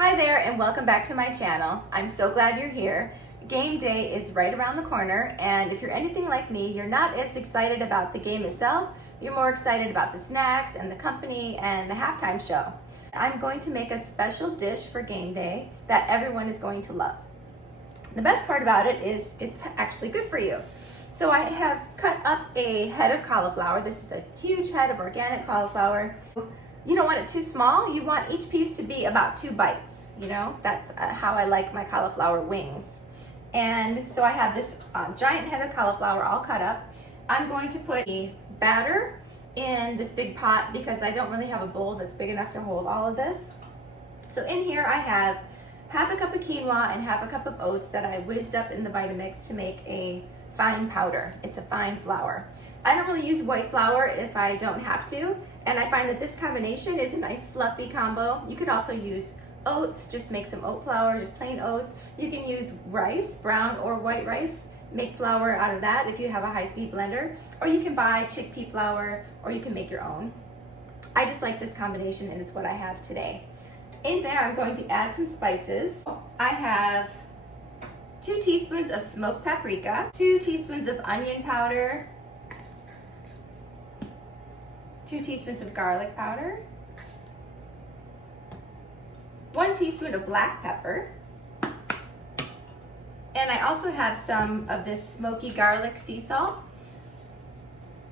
Hi there and welcome back to my channel. I'm so glad you're here. Game day is right around the corner, and if you're anything like me, you're not as excited about the game itself. You're more excited about the snacks and the company and the halftime show. I'm going to make a special dish for game day that everyone is going to love. The best part about it is it's actually good for you. So I have cut up a head of cauliflower. This is a huge head of organic cauliflower. You don't want it too small. You want each piece to be about 2 bites. You know, that's how I like my cauliflower wings. And so I have this giant head of cauliflower all cut up. I'm going to put a batter in this big pot because I don't really have a bowl that's big enough to hold all of this. So in here I have half a cup of quinoa and half a cup of oats that I whizzed up in the Vitamix to make a fine powder. It's a fine flour. I don't really use white flour if I don't have to, and I find that this combination is a nice fluffy combo. You could also use oats, just make some oat flour, just plain oats. You can use rice, brown or white rice, make flour out of that if you have a high-speed blender, or you can buy chickpea flour, or you can make your own. I just like this combination and it's what I have today. In there I'm going to add some spices. I have 2 teaspoons of smoked paprika, 2 teaspoons of onion powder, 2 teaspoons of garlic powder, 1 teaspoon of black pepper, and I also have some of this smoky garlic sea salt,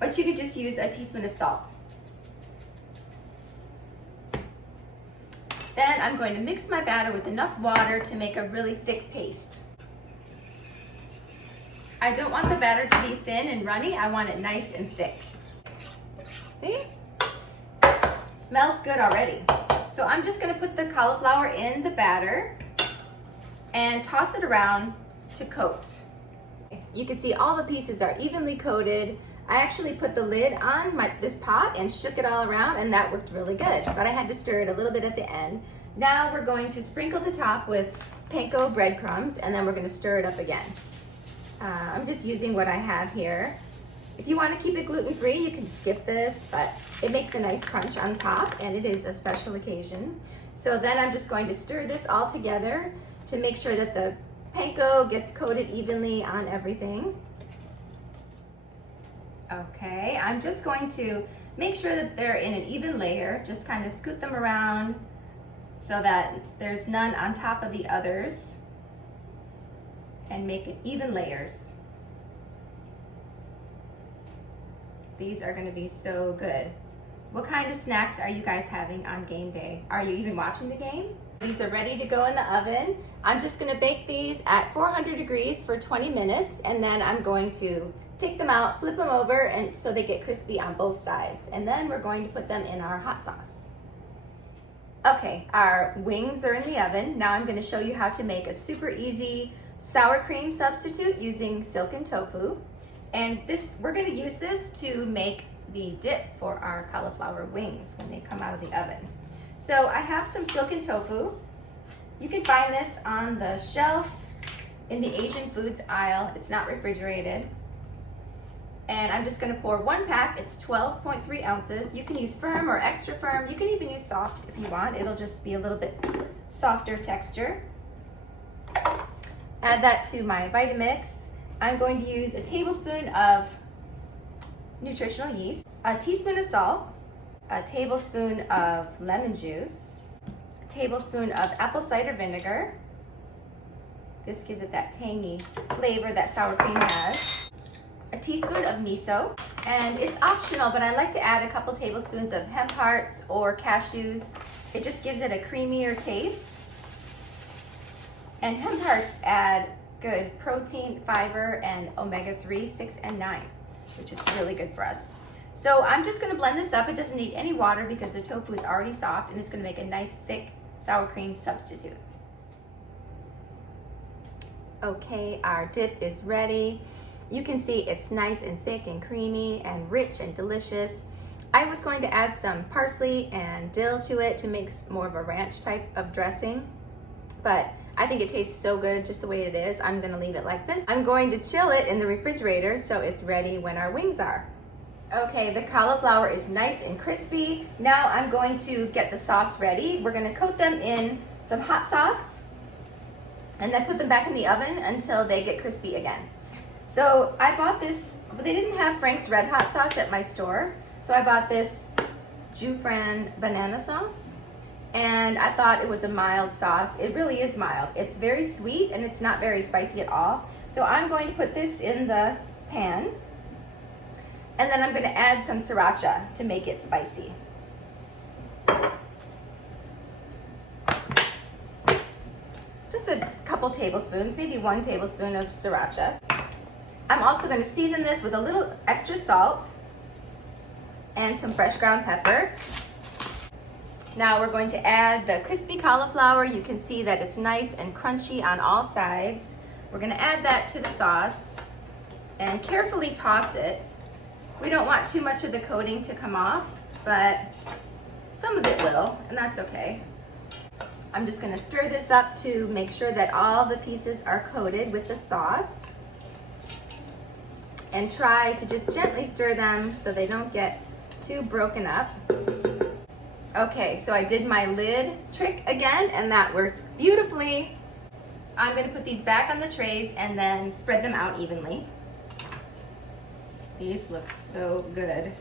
but you could just use a teaspoon of salt. Then I'm going to mix my batter with enough water to make a really thick paste. I don't want the batter to be thin and runny, I want it nice and thick. See? Smells good already. So I'm just gonna put the cauliflower in the batter and toss it around to coat. You can see all the pieces are evenly coated. I actually put the lid on this pot and shook it all around, and that worked really good, but I had to stir it a little bit at the end. Now we're going to sprinkle the top with panko breadcrumbs, and then we're gonna stir it up again. I'm just using what I have here. If you want to keep it gluten-free, you can skip this, but it makes a nice crunch on top, and it is a special occasion. So then I'm just going to stir this all together to make sure that the panko gets coated evenly on everything. Okay, I'm just going to make sure that they're in an even layer. Just kind of scoot them around so that there's none on top of the others, and make it even layers. These are gonna be so good. What kind of snacks are you guys having on game day? Are you even watching the game? These are ready to go in the oven. I'm just gonna bake these at 400 degrees for 20 minutes, and then I'm going to take them out, flip them over, and so they get crispy on both sides. And then we're going to put them in our hot sauce. Okay, our wings are in the oven. Now I'm gonna show you how to make a super easy sour cream substitute using silken tofu. And we're gonna use this to make the dip for our cauliflower wings when they come out of the oven. So I have some silken tofu. You can find this on the shelf in the Asian foods aisle. It's not refrigerated. And I'm just gonna pour 1 pack. It's 12.3 ounces. You can use firm or extra firm. You can even use soft if you want. It'll just be a little bit softer texture. Add that to my Vitamix. I'm going to use a tablespoon of nutritional yeast, a teaspoon of salt, a tablespoon of lemon juice, a tablespoon of apple cider vinegar. This gives it that tangy flavor that sour cream has. A teaspoon of miso, and it's optional, but I like to add a couple tablespoons of hemp hearts or cashews. It just gives it a creamier taste. And hemp hearts add good protein, fiber, and omega-3, 6, and 9, which is really good for us. So I'm just gonna blend this up. It doesn't need any water because the tofu is already soft, and it's gonna make a nice thick sour cream substitute. Okay, our dip is ready. You can see it's nice and thick and creamy and rich and delicious. I was going to add some parsley and dill to it to make more of a ranch type of dressing, but I think it tastes so good just the way it is. I'm gonna leave it like this. I'm going to chill it in the refrigerator so it's ready when our wings are. Okay, the cauliflower is nice and crispy. Now I'm going to get the sauce ready. We're gonna coat them in some hot sauce, and then put them back in the oven until they get crispy again. So I bought this, but they didn't have Frank's Red Hot sauce at my store. So I bought this Jufran banana sauce, and I thought it was a mild sauce. It really is mild. It's very sweet and it's not very spicy at all. So I'm going to put this in the pan, and then I'm going to add some sriracha to make it spicy. Just a couple tablespoons, maybe 1 tablespoon of sriracha. I'm also going to season this with a little extra salt and some fresh ground pepper. Now we're going to add the crispy cauliflower. You can see that it's nice and crunchy on all sides. We're going to add that to the sauce and carefully toss it. We don't want too much of the coating to come off, but some of it will, and that's okay. I'm just going to stir this up to make sure that all the pieces are coated with the sauce, and try to just gently stir them so they don't get too broken up. Okay, so I did my lid trick again, and that worked beautifully. I'm going to put these back on the trays and then spread them out evenly. These look so good.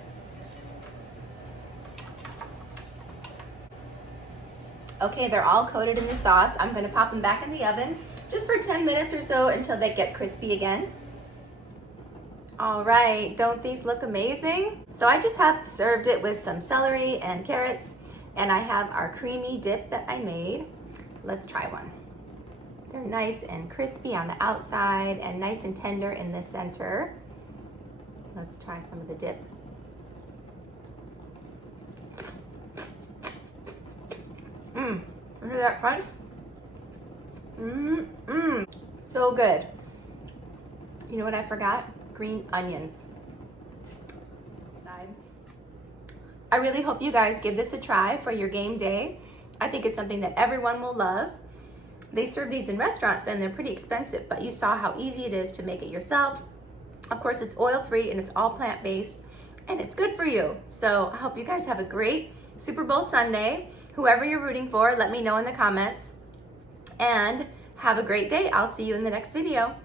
Okay, they're all coated in the sauce. I'm going to pop them back in the oven just for 10 minutes or so until they get crispy again. All right, don't these look amazing? So I just have served it with some celery and carrots, and I have our creamy dip that I made. Let's try one. They're nice and crispy on the outside and nice and tender in the center. Let's try some of the dip. Hear that crunch? So good. You know what I forgot? Green onions. I really hope you guys give this a try for your game day. I think it's something that everyone will love. They serve these in restaurants and they're pretty expensive, but you saw how easy it is to make it yourself. Of course, it's oil-free and it's all plant-based, and it's good for you. So I hope you guys have a great Super Bowl Sunday. Whoever you're rooting for, let me know in the comments. And have a great day. I'll see you in the next video.